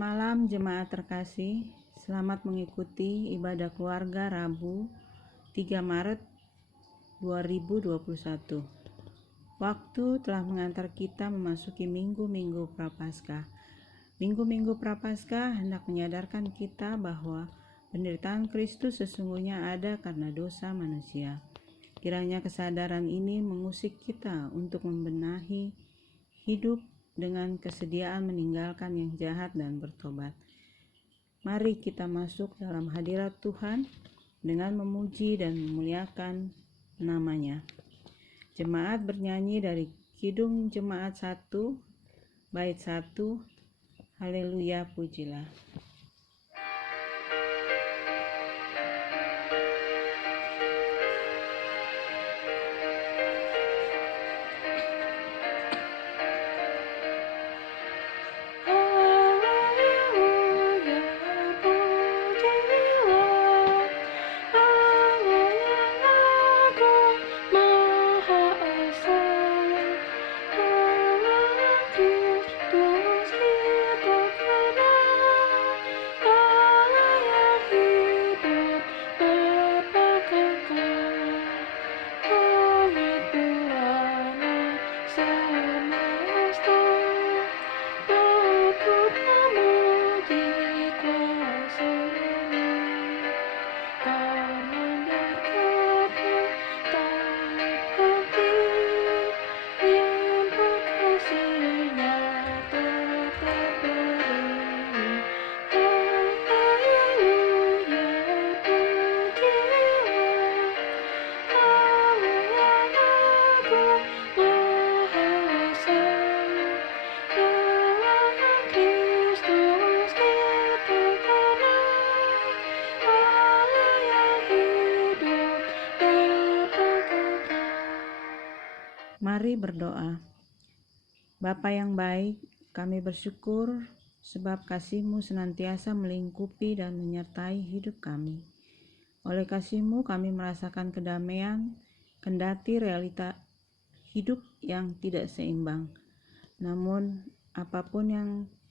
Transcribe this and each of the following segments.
malam jemaat terkasih, selamat mengikuti ibadah keluarga Rabu 3 Maret 2021. Waktu telah mengantar kita memasuki minggu-minggu Prapaskah. Minggu-minggu Prapaskah hendak menyadarkan kita bahwa penderitaan Kristus sesungguhnya ada karena dosa manusia. Kiranya kesadaran ini mengusik kita untuk membenahi hidup dengan kesediaan meninggalkan yang jahat dan bertobat. Mari kita masuk dalam hadirat Tuhan dengan memuji dan memuliakan nama-Nya. Jemaat bernyanyi dari Kidung Jemaat 1, bait 1, Haleluya pujilah. Mari berdoa. Bapa yang baik, kami bersyukur sebab kasih-Mu senantiasa melingkupi dan menyertai hidup kami. Oleh kasih-Mu kami merasakan kedamaian, kendati realita hidup yang tidak seimbang. Namun, apapun yang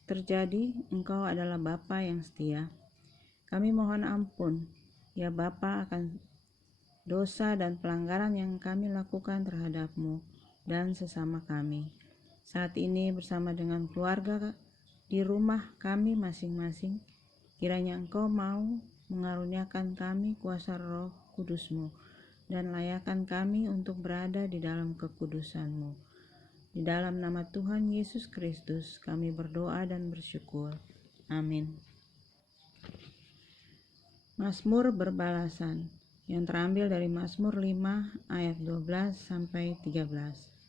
terjadi, Engkau adalah Bapa yang setia. Kami mohon ampun, ya Bapa, akan dosa dan pelanggaran yang kami lakukan terhadap-Mu dan sesama kami. Saat ini bersama dengan keluarga di rumah kami masing-masing, kiranya Engkau mau mengaruniakan kami kuasa Roh Kudus-Mu dan layakkan kami untuk berada di dalam kekudusan-Mu. Di dalam nama Tuhan Yesus Kristus kami berdoa dan bersyukur. Amin. Mazmur berbalasan yang terambil dari Mazmur 5 ayat 12 sampai 13.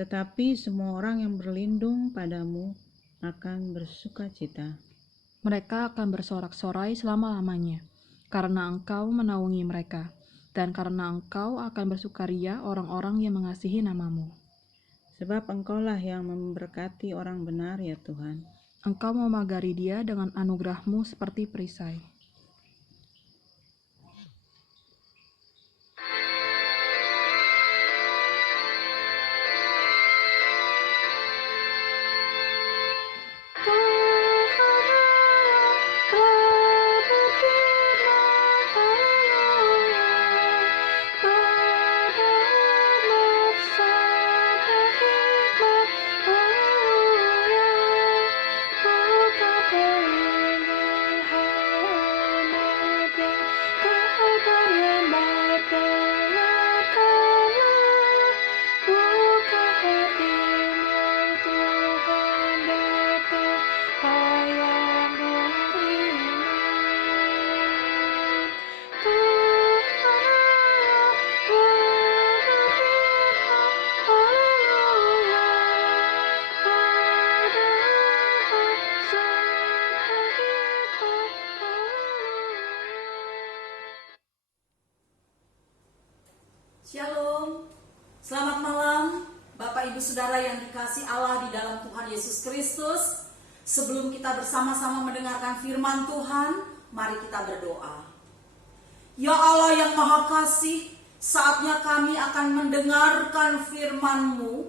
Tetapi semua orang yang berlindung padamu akan bersuka cita. Mereka akan bersorak-sorai selama-lamanya, karena Engkau menaungi mereka, dan karena Engkau akan bersukaria orang-orang yang mengasihi nama-Mu. Sebab Engkaulah yang memberkati orang benar, ya Tuhan. Engkau memagari dia dengan anugerah-Mu seperti perisai. Shalom, selamat malam Bapak Ibu Saudara yang dikasihi Allah di dalam Tuhan Yesus Kristus. Sebelum kita bersama-sama mendengarkan firman Tuhan, mari kita berdoa. Ya Allah yang Maha Kasih, saatnya kami akan mendengarkan firman-Mu.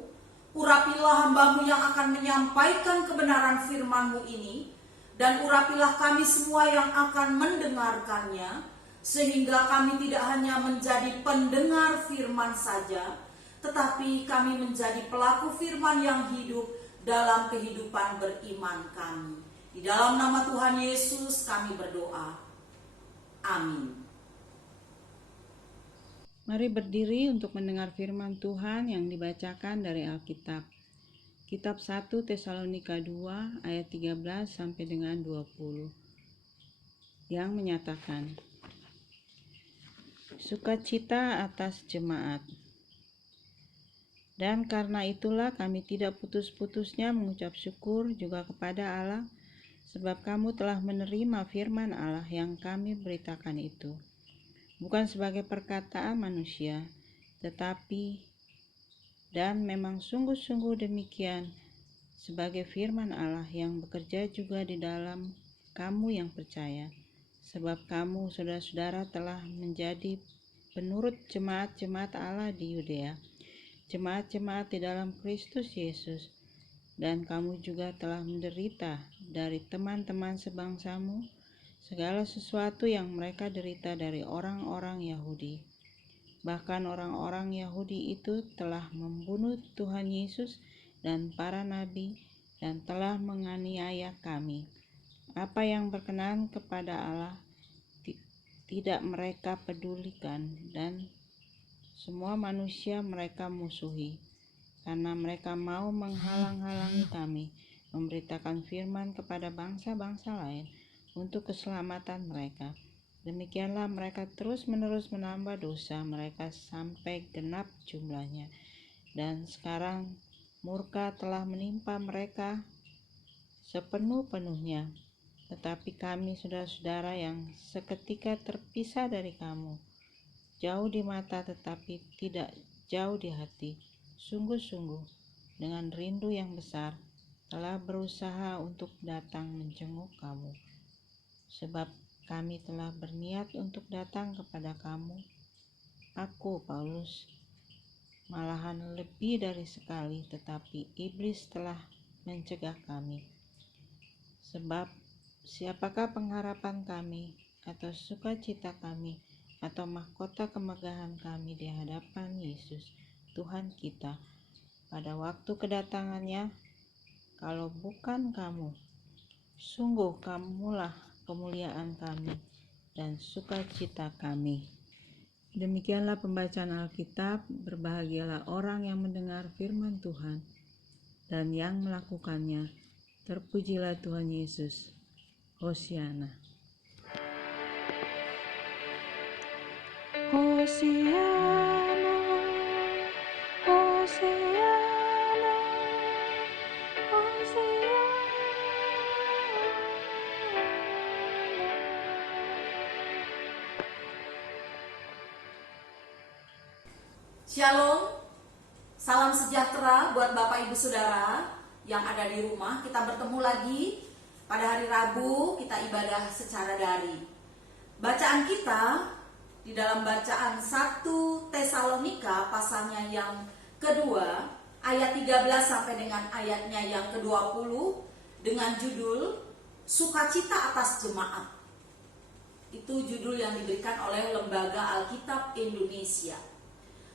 Urapilah hamba-Mu yang akan menyampaikan kebenaran firman-Mu ini, dan urapilah kami semua yang akan mendengarkannya, sehingga kami tidak hanya menjadi pendengar firman saja, tetapi kami menjadi pelaku firman yang hidup dalam kehidupan beriman kami. Di dalam nama Tuhan Yesus kami berdoa. Amin. Mari berdiri untuk mendengar firman Tuhan yang dibacakan dari Alkitab. Kitab 1 Tesalonika 2 ayat 13 sampai dengan 20 yang menyatakan, sukacita atas jemaat. Dan karena itulah kami tidak putus-putusnya mengucap syukur juga kepada Allah, sebab kamu telah menerima firman Allah yang kami beritakan itu, bukan sebagai perkataan manusia, tetapi dan memang sungguh-sungguh demikian, sebagai firman Allah yang bekerja juga di dalam kamu yang percaya, sebab kamu saudara-saudara telah menjadi penurut jemaat-jemaat Allah di Yudea, jemaat-jemaat di dalam Kristus Yesus, dan kamu juga telah menderita dari teman-teman sebangsamu segala sesuatu yang mereka derita dari orang-orang Yahudi. Bahkan orang-orang Yahudi itu telah membunuh Tuhan Yesus dan para nabi dan telah menganiaya kami. Apa yang berkenan kepada Allah tidak mereka pedulikan, dan semua manusia mereka musuhi, karena mereka mau menghalang-halangi kami memberitakan firman kepada bangsa-bangsa lain untuk keselamatan mereka. Demikianlah mereka terus-menerus menambah dosa mereka sampai genap jumlahnya. Dan sekarang murka telah menimpa mereka sepenuh-penuhnya. Tetapi kami saudara-saudara yang seketika terpisah dari kamu, jauh di mata tetapi tidak jauh di hati, sungguh-sungguh dengan rindu yang besar telah berusaha untuk datang menjenguk kamu. Sebab kami telah berniat untuk datang kepada kamu, aku Paulus, malahan lebih dari sekali, tetapi iblis telah mencegah kami. Sebab siapakah pengharapan kami, atau sukacita kami, atau mahkota kemegahan kami di hadapan Yesus Tuhan kita pada waktu kedatangannya, kalau bukan kamu? Sungguh kamulah kemuliaan kami dan sukacita kami. Demikianlah pembacaan Alkitab. Berbahagialah orang yang mendengar firman Tuhan dan yang melakukannya. Terpujilah Tuhan Yesus. Hosiana. Hosiana, Hosiana, Hosiana. Shalom, salam sejahtera buat Bapak Ibu Saudara yang ada di rumah. Kita bertemu lagi pada hari Rabu, kita ibadah secara daring. Bacaan kita di dalam bacaan 1 Tesalonika pasalnya yang kedua, ayat 13 sampai dengan ayatnya yang ke-20 dengan judul Sukacita atas Jemaat. Itu judul yang diberikan oleh Lembaga Alkitab Indonesia.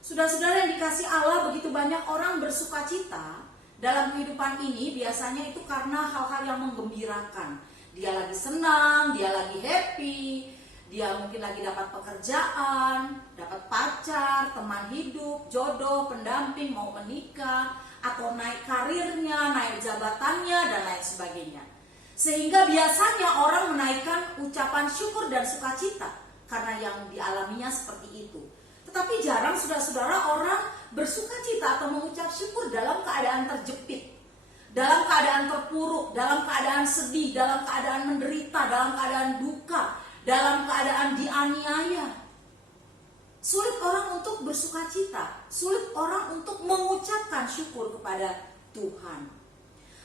Saudara-saudara yang dikasih Allah, begitu banyak orang bersukacita dalam kehidupan ini, biasanya itu karena hal-hal yang menggembirakan. Dia lagi senang, dia lagi happy, dia mungkin lagi dapat pekerjaan, dapat pacar, teman hidup, jodoh, pendamping, mau menikah, atau naik karirnya, naik jabatannya, dan lain sebagainya. Sehingga biasanya orang menaikkan ucapan syukur dan sukacita karena yang dialaminya seperti itu. Tetapi jarang saudara-saudara orang bersukacita atau mengucap syukur dalam keadaan terjepit, dalam keadaan terpuruk, dalam keadaan sedih, dalam keadaan menderita, dalam keadaan duka, dalam keadaan dianiaya. Sulit orang untuk bersukacita, sulit orang untuk mengucapkan syukur kepada Tuhan.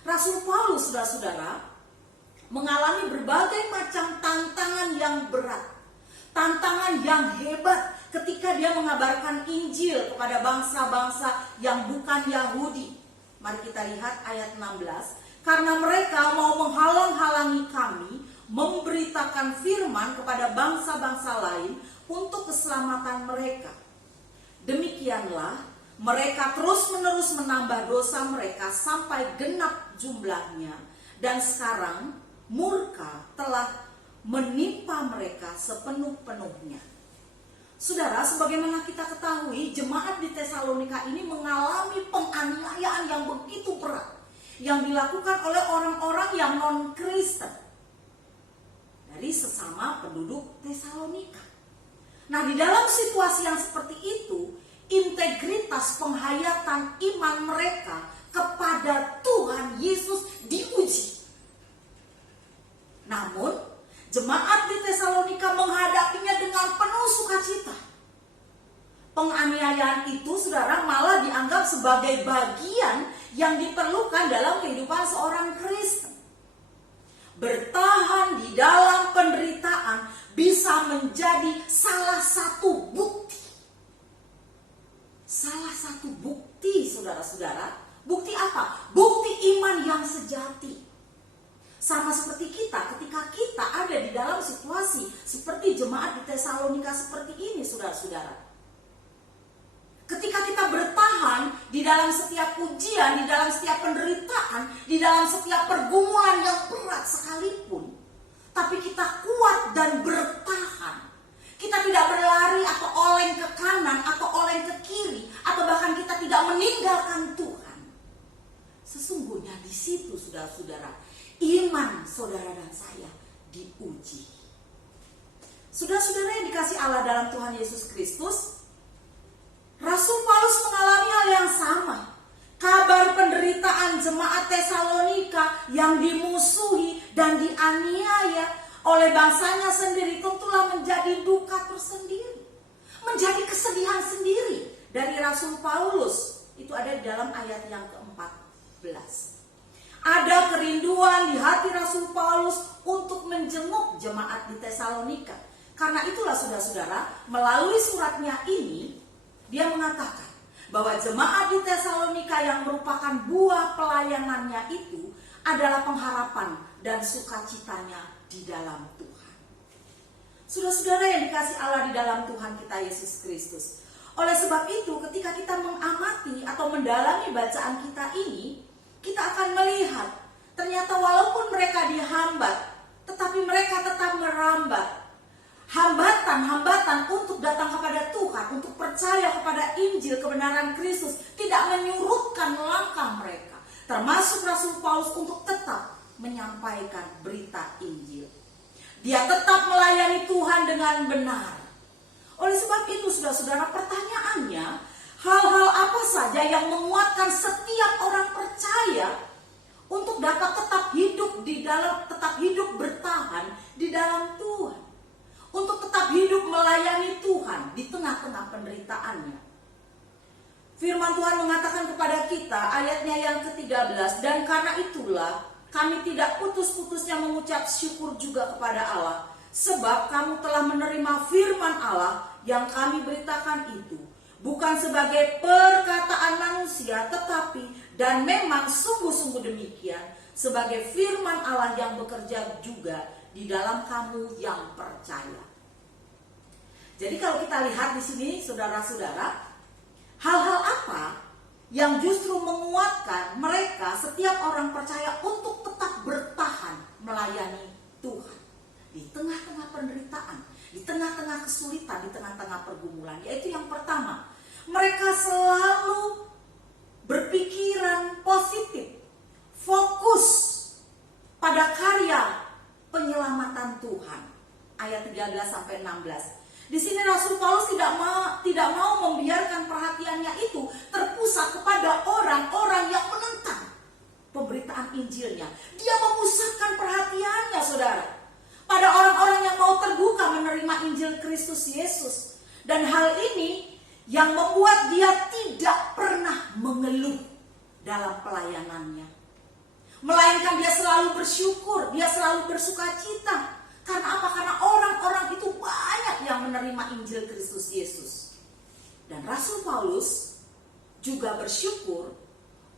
Rasul Paulus, saudara-saudara, mengalami berbagai macam tantangan yang berat, tantangan yang hebat ketika dia mengabarkan Injil kepada bangsa-bangsa yang bukan Yahudi. Mari kita lihat ayat 16. Karena mereka mau menghalang-halangi kami memberitakan firman kepada bangsa-bangsa lain untuk keselamatan mereka. Demikianlah mereka terus-menerus menambah dosa mereka sampai genap jumlahnya, dan sekarang murka telah menimpa mereka sepenuh-penuhnya. Saudara, sebagaimana kita ketahui, jemaat di Tesalonika ini mengalami penganiayaan yang begitu berat yang dilakukan oleh orang-orang yang non-Kristen dari sesama penduduk Tesalonika. Nah, di dalam situasi yang seperti itu, integritas penghayatan iman mereka kepada Tuhan Yesus diuji. Namun, jemaat di Tesalonika menghadapinya dengan penuh sukacita. Penganiayaan itu, saudara, malah dianggap sebagai bagian yang diperlukan dalam kehidupan seorang Kristen. Bertahan di dalam penderitaan bisa menjadi salah satu bukti. Salah satu bukti, saudara-saudara. Bukti apa? Bukti iman yang sejati. Sama seperti kita, ketika kita ada di dalam situasi seperti jemaat di Tesalonika seperti ini, saudara-saudara. Ketika kita bertahan di dalam setiap ujian, di dalam setiap penderitaan, di dalam setiap pergumulan yang berat sekalipun, tapi kita kuat dan bertahan. Kita tidak berlari atau oleng ke kanan atau oleng ke kiri, atau bahkan kita tidak meninggalkan Tuhan. Sesungguhnya di situ, saudara-saudara, iman saudara dan saya diuji. Saudara-saudara yang dikasih Allah dalam Tuhan Yesus Kristus, Rasul Paulus mengalami hal yang sama. Kabar penderitaan jemaat Tesalonika yang dimusuhi dan dianiaya oleh bangsanya sendiri tentulah menjadi duka tersendiri, menjadi kesedihan sendiri dari Rasul Paulus. Itu ada di dalam ayat yang ke-14. Ada kerinduan di hati Rasul Paulus untuk menjenguk jemaat di Tesalonika. Karena itulah, saudara-saudara, melalui suratnya ini dia mengatakan bahwa jemaat di Tesalonika yang merupakan buah pelayanannya itu adalah pengharapan dan sukacitanya di dalam Tuhan. Saudara-saudara yang dikasih Allah di dalam Tuhan kita Yesus Kristus. Oleh sebab itu, ketika kita mengamati atau mendalami bacaan kita ini, kita akan melihat ternyata walaupun mereka dihambat, tetapi mereka tetap merambat. Hambatan-hambatan untuk datang kepada Tuhan, untuk percaya kepada Injil kebenaran Kristus tidak menyurutkan langkah mereka, termasuk Rasul Paulus untuk tetap menyampaikan berita Injil. Dia tetap melayani Tuhan dengan benar. Oleh sebab itu, saudara-saudara, pertanyaannya, hal-hal apa saja yang menguatkan setiap orang percaya untuk dapat tetap hidup bertahan di dalam Tuhan, untuk tetap hidup melayani Tuhan di tengah-tengah penderitaannya. Firman Tuhan mengatakan kepada kita, ayatnya yang ke-13, dan karena itulah kami tidak putus-putusnya mengucap syukur juga kepada Allah, sebab kamu telah menerima firman Allah yang kami beritakan itu, bukan sebagai perkataan manusia, tetapi dan memang sungguh-sungguh demikian, sebagai firman Allah yang bekerja juga di dalam kamu yang percaya. Jadi kalau kita lihat di sini, saudara-saudara, hal-hal apa yang justru menguatkan mereka, setiap orang percaya, untuk tetap bertahan melayani Tuhan di tengah-tengah penderitaan, di tengah-tengah kesulitan, di tengah-tengah pergumulan. Yaitu yang pertama, mereka selalu berpikiran positif, fokus pada karya penyelamatan Tuhan. Ayat 13-16. Di sini Rasul Paulus tidak mau membiarkan perhatiannya itu terpusat kepada orang-orang yang menentang pemberitaan Injilnya. Dia memusatkan perhatiannya, saudara, pada orang-orang yang mau terbuka menerima Injil Kristus Yesus. Dan hal ini yang membuat dia tidak pernah mengeluh dalam pelayanannya, melainkan dia selalu bersyukur, dia selalu bersukacita. Karena apa? Karena orang-orang itu banyak yang menerima Injil Kristus Yesus. Dan Rasul Paulus juga bersyukur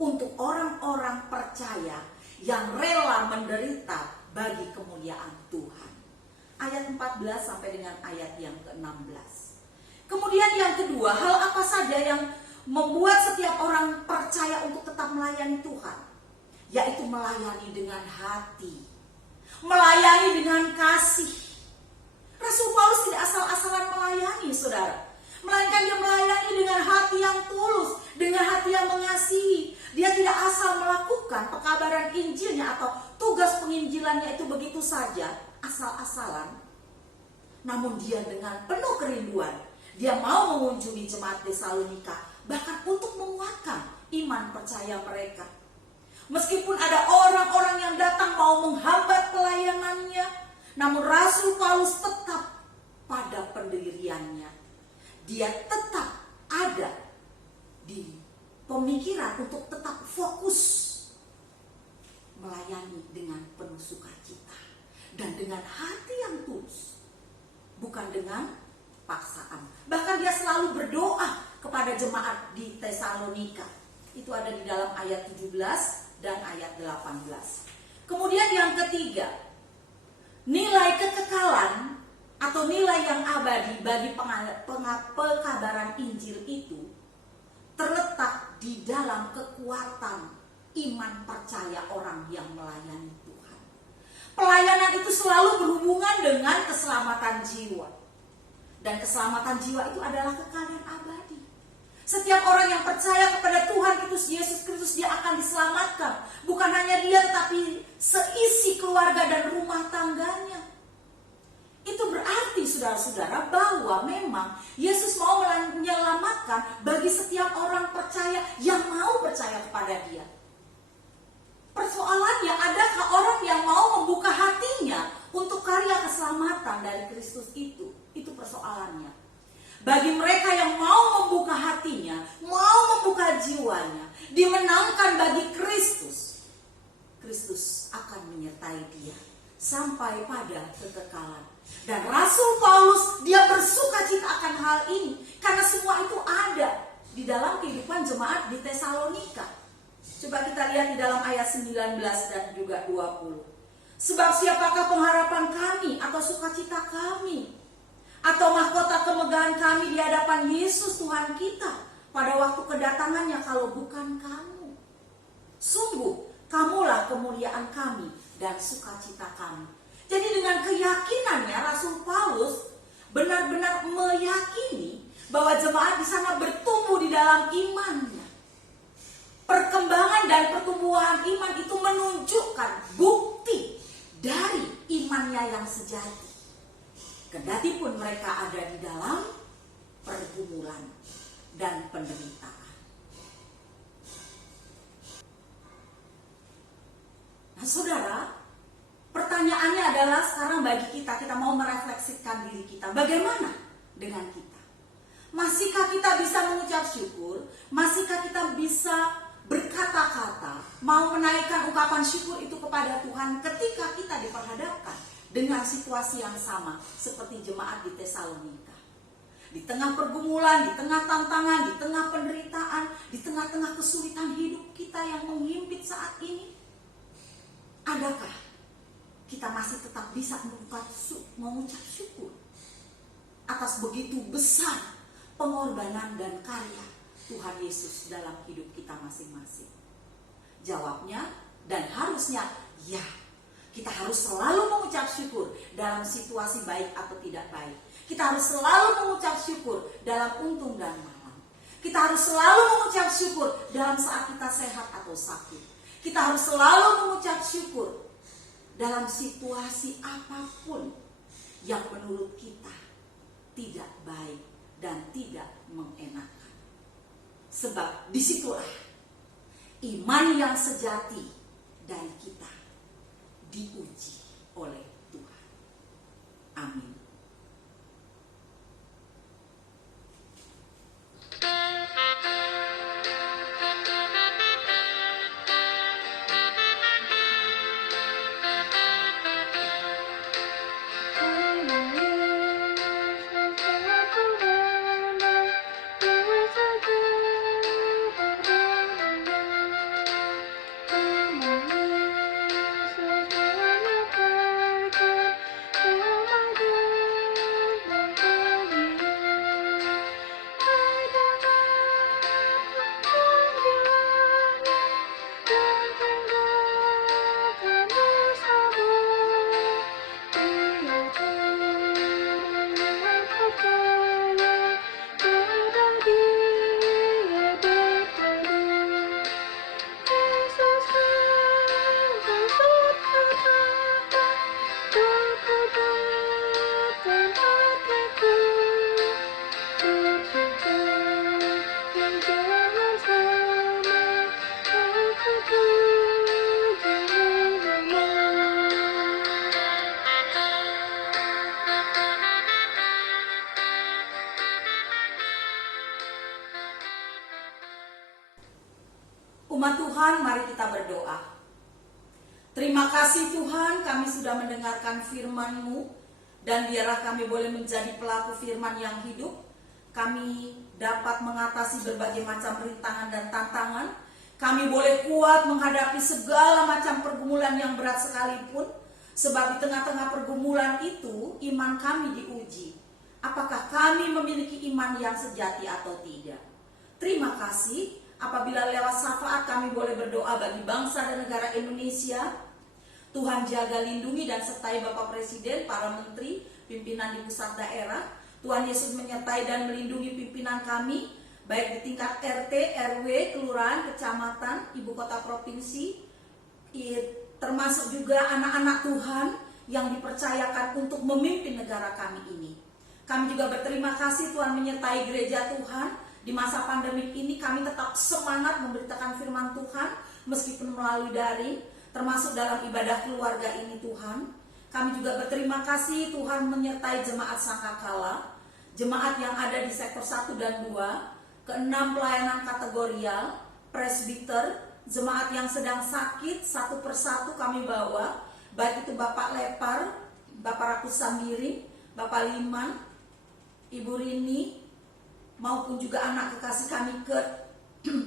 untuk orang-orang percaya yang rela menderita bagi kemuliaan Tuhan. Ayat 14 sampai dengan ayat yang ke-16. Kemudian yang kedua, hal apa saja yang membuat setiap orang percaya untuk tetap melayani Tuhan? Yaitu melayani dengan hati, melayani dengan kasih. Rasul Paulus tidak asal-asalan melayani, saudara, melainkan dia melayani dengan hati yang tulus, dengan hati yang mengasihi. Dia tidak asal melakukan pekabaran Injilnya atau tugas penginjilannya itu begitu saja, asal-asalan. Namun dia dengan penuh kerinduan, dia mau mengunjungi jemaat Tesalonika, bahkan untuk menguatkan iman percaya mereka. Meskipun ada orang-orang yang datang mau menghambat pelayanannya, namun Rasul Paulus tetap pada pendiriannya. Dia tetap ada di pemikiran untuk tetap fokus melayani dengan penuh sukacita dan dengan hati yang tulus, bukan dengan paksaan. Bahkan dia selalu berdoa kepada jemaat di Tesalonika. Itu ada di dalam ayat 17 dan ayat 18. Kemudian yang ketiga, nilai kekekalan atau nilai yang abadi bagi pekabaran Injil itu terletak di dalam kekuatan iman percaya orang yang melayani Tuhan. Pelayanan itu selalu berhubungan dengan keselamatan jiwa. Dan keselamatan jiwa itu adalah kekayaan abadi. Setiap orang yang percaya kepada Tuhan Yesus Kristus, dia akan diselamatkan. Bukan hanya dia, tetapi seisi keluarga dan rumah tangganya. Itu berarti saudara-saudara bahwa memang Yesus mau menyelamatkan bagi setiap orang percaya yang mau percaya kepada dia. Persoalannya, adakah orang yang mau membuka hatinya untuk karya keselamatan dari Kristus itu? Itu persoalannya. Bagi mereka yang mau membuka hatinya, mau membuka jiwanya, dimenangkan bagi Kristus, Kristus akan menyertai dia sampai pada kekekalan. Dan Rasul Paulus, dia bersukacita akan hal ini karena semua itu ada di dalam kehidupan jemaat di Tesalonika. Coba kita lihat di dalam ayat 19 dan juga 20. Sebab siapakah pengharapan kami atau sukacita kami atau mahkota kemegahan kami di hadapan Yesus Tuhan kita pada waktu kedatangannya kalau bukan kamu? Sungguh kamulah kemuliaan kami dan sukacita kami. Jadi dengan keyakinannya Rasul Paulus benar-benar meyakini bahwa jemaat di sana bertumbuh di dalam imannya. Perkembangan dan pertumbuhan iman itu menunjukkan bukti dari imannya yang sejati. Kendati pun mereka ada di dalam pergumulan dan penderitaan. Nah saudara, pertanyaannya adalah sekarang bagi kita mau merefleksikan diri kita. Bagaimana dengan kita? Masihkah kita bisa mengucap syukur? Masihkah kita bisa berkata-kata, mau menaikkan ungkapan syukur itu kepada Tuhan ketika kita diperhadapkan dengan situasi yang sama seperti jemaat di Tesalonika? Di tengah pergumulan, di tengah tantangan, di tengah penderitaan, di tengah-tengah kesulitan hidup kita yang menghimpit saat ini, adakah kita masih tetap bisa mengucap syukur atas begitu besar pengorbanan dan karya Tuhan Yesus dalam hidup kita masing-masing? Jawabnya dan harusnya ya. Kita harus selalu mengucap syukur dalam situasi baik atau tidak baik. Kita harus selalu mengucap syukur dalam untung dan malang. Kita harus selalu mengucap syukur dalam saat kita sehat atau sakit. Kita harus selalu mengucap syukur dalam situasi apapun yang menurut kita tidak baik dan tidak mengenakan. Sebab disitulah iman yang sejati dari kita diuji oleh Tuhan. Amin. Umat Tuhan, mari kita berdoa. Terima kasih Tuhan, kami sudah mendengarkan firman-Mu, dan biarlah kami boleh menjadi pelaku firman yang hidup. Kami dapat mengatasi berbagai macam rintangan dan tantangan. Kami boleh kuat menghadapi segala macam pergumulan yang berat sekalipun. Sebab di tengah-tengah pergumulan itu, iman kami diuji. Apakah kami memiliki iman yang sejati atau tidak? Terima kasih apabila lewat syafaat kami boleh berdoa bagi bangsa dan negara Indonesia. Tuhan jaga, lindungi, dan sertai Bapak Presiden, para menteri, pimpinan di pusat daerah. Tuhan Yesus menyertai dan melindungi pimpinan kami, baik di tingkat RT, RW, kelurahan, kecamatan, ibu kota provinsi, termasuk juga anak-anak Tuhan yang dipercayakan untuk memimpin negara kami ini. Kami juga berterima kasih Tuhan menyertai gereja Tuhan. Di masa pandemik ini kami tetap semangat memberitakan firman Tuhan meskipun melalui daring, termasuk dalam ibadah keluarga ini Tuhan. Kami juga berterima kasih Tuhan menyertai jemaat Sangkakala, jemaat yang ada di sektor 1 dan 2, ke-6 pelayanan kategorial, presbiter, jemaat yang sedang sakit satu persatu kami bawa, baik itu Bapak Lepar, Bapak Rakus Sambiring, Bapak Liman, Ibu Rini, maupun juga anak kekasih kami ke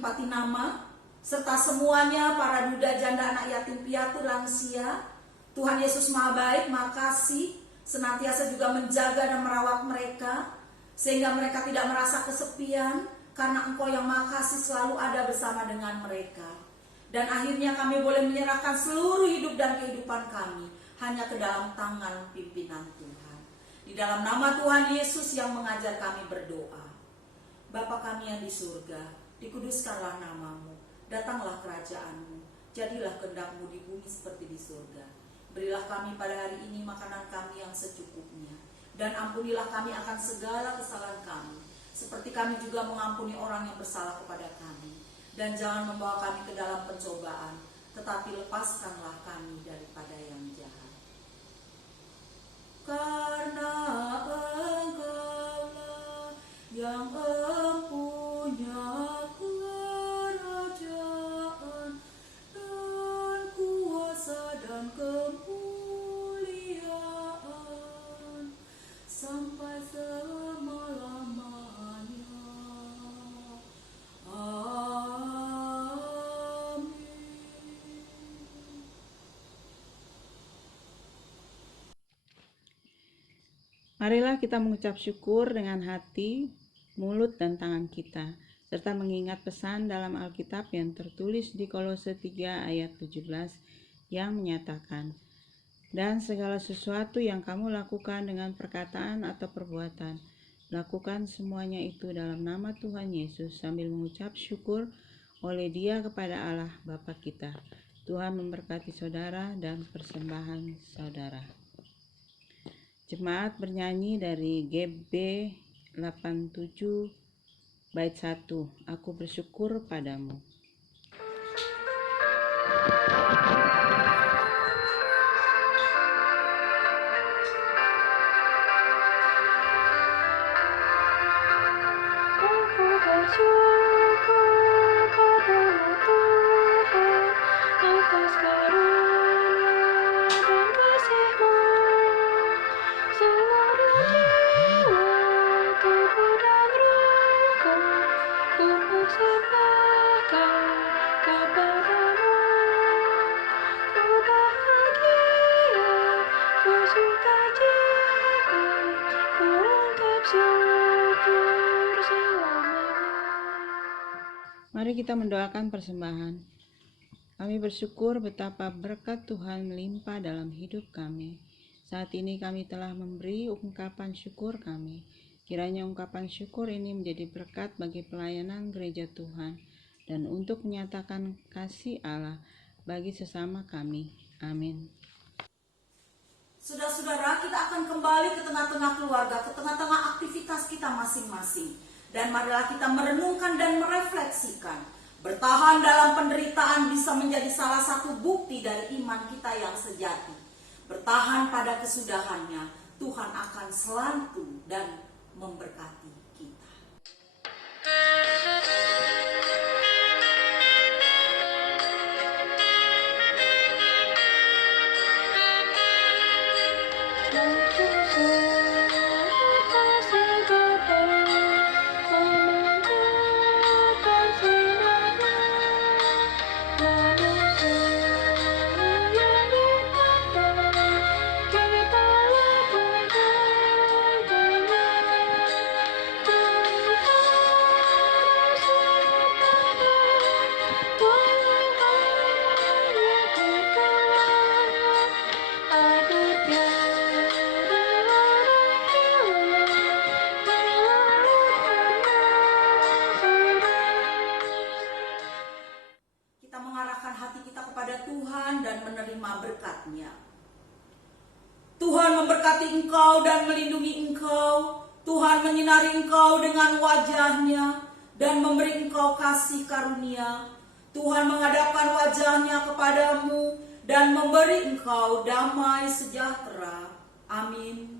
Patinama, serta semuanya para duda, janda, anak yatim piatu, lansia. Tuhan Yesus Maha Baik, makasih senantiasa juga menjaga dan merawat mereka, sehingga mereka tidak merasa kesepian, karena Engkau yang Maha Kasih selalu ada bersama dengan mereka. Dan akhirnya kami boleh menyerahkan seluruh hidup dan kehidupan kami hanya ke dalam tangan pimpinan Tuhan. Di dalam nama Tuhan Yesus yang mengajar kami berdoa. Bapa kami yang di surga, dikuduskanlah nama-Mu, datanglah kerajaan-Mu, jadilah kehendak-Mu di bumi seperti di surga. Berilah kami pada hari ini makanan kami yang secukupnya, dan ampunilah kami akan segala kesalahan kami, seperti kami juga mengampuni orang yang bersalah kepada kami. Dan jangan membawa kami ke dalam pencobaan, tetapi lepaskanlah kami daripada yang jahat. Karena Engkaulah yang empunya kerajaan dan kuasa dan kemuliaan sampai selama-lamanya. Marilah kita mengucap syukur dengan hati, mulut, dan tangan kita, serta mengingat pesan dalam Alkitab yang tertulis di Kolose 3 ayat 17 yang menyatakan, "Dan segala sesuatu yang kamu lakukan dengan perkataan atau perbuatan, lakukan semuanya itu dalam nama Tuhan Yesus sambil mengucap syukur oleh Dia kepada Allah Bapa kita." Tuhan memberkati saudara dan persembahan saudara. Jemaat bernyanyi dari GB 87 bait 1, Aku bersyukur padamu. Aku bersyukur padamu Tuhan atas karunia dan kasih-Mu. Seluruh jiwa, tubuh dan rohku, ku persembahkan kepadamu. Ku bahagia, ku sukacita, ku ungkap syukur selamanya. Mari kita mendoakan persembahan. Kami bersyukur betapa berkat Tuhan melimpah dalam hidup kami. Saat ini kami telah memberi ungkapan syukur kami. Kiranya ungkapan syukur ini menjadi berkat bagi pelayanan gereja Tuhan dan untuk menyatakan kasih Allah bagi sesama kami. Amin. Saudara-saudara, kita akan kembali ke tengah-tengah keluarga, ke tengah-tengah aktivitas kita masing-masing. Dan marilah kita merenungkan dan merefleksikan. Bertahan dalam penderitaan bisa menjadi salah satu bukti dari iman kita yang sejati. Bertahan pada kesudahannya, Tuhan akan selalu dan memberkati kita. Tuhan dan menerima berkat-Nya. Tuhan memberkati engkau dan melindungi engkau. Tuhan menyinari engkau dengan wajah-Nya dan memberi engkau kasih karunia. Tuhan menghadapkan wajah-Nya kepadamu dan memberi engkau damai sejahtera. Amin.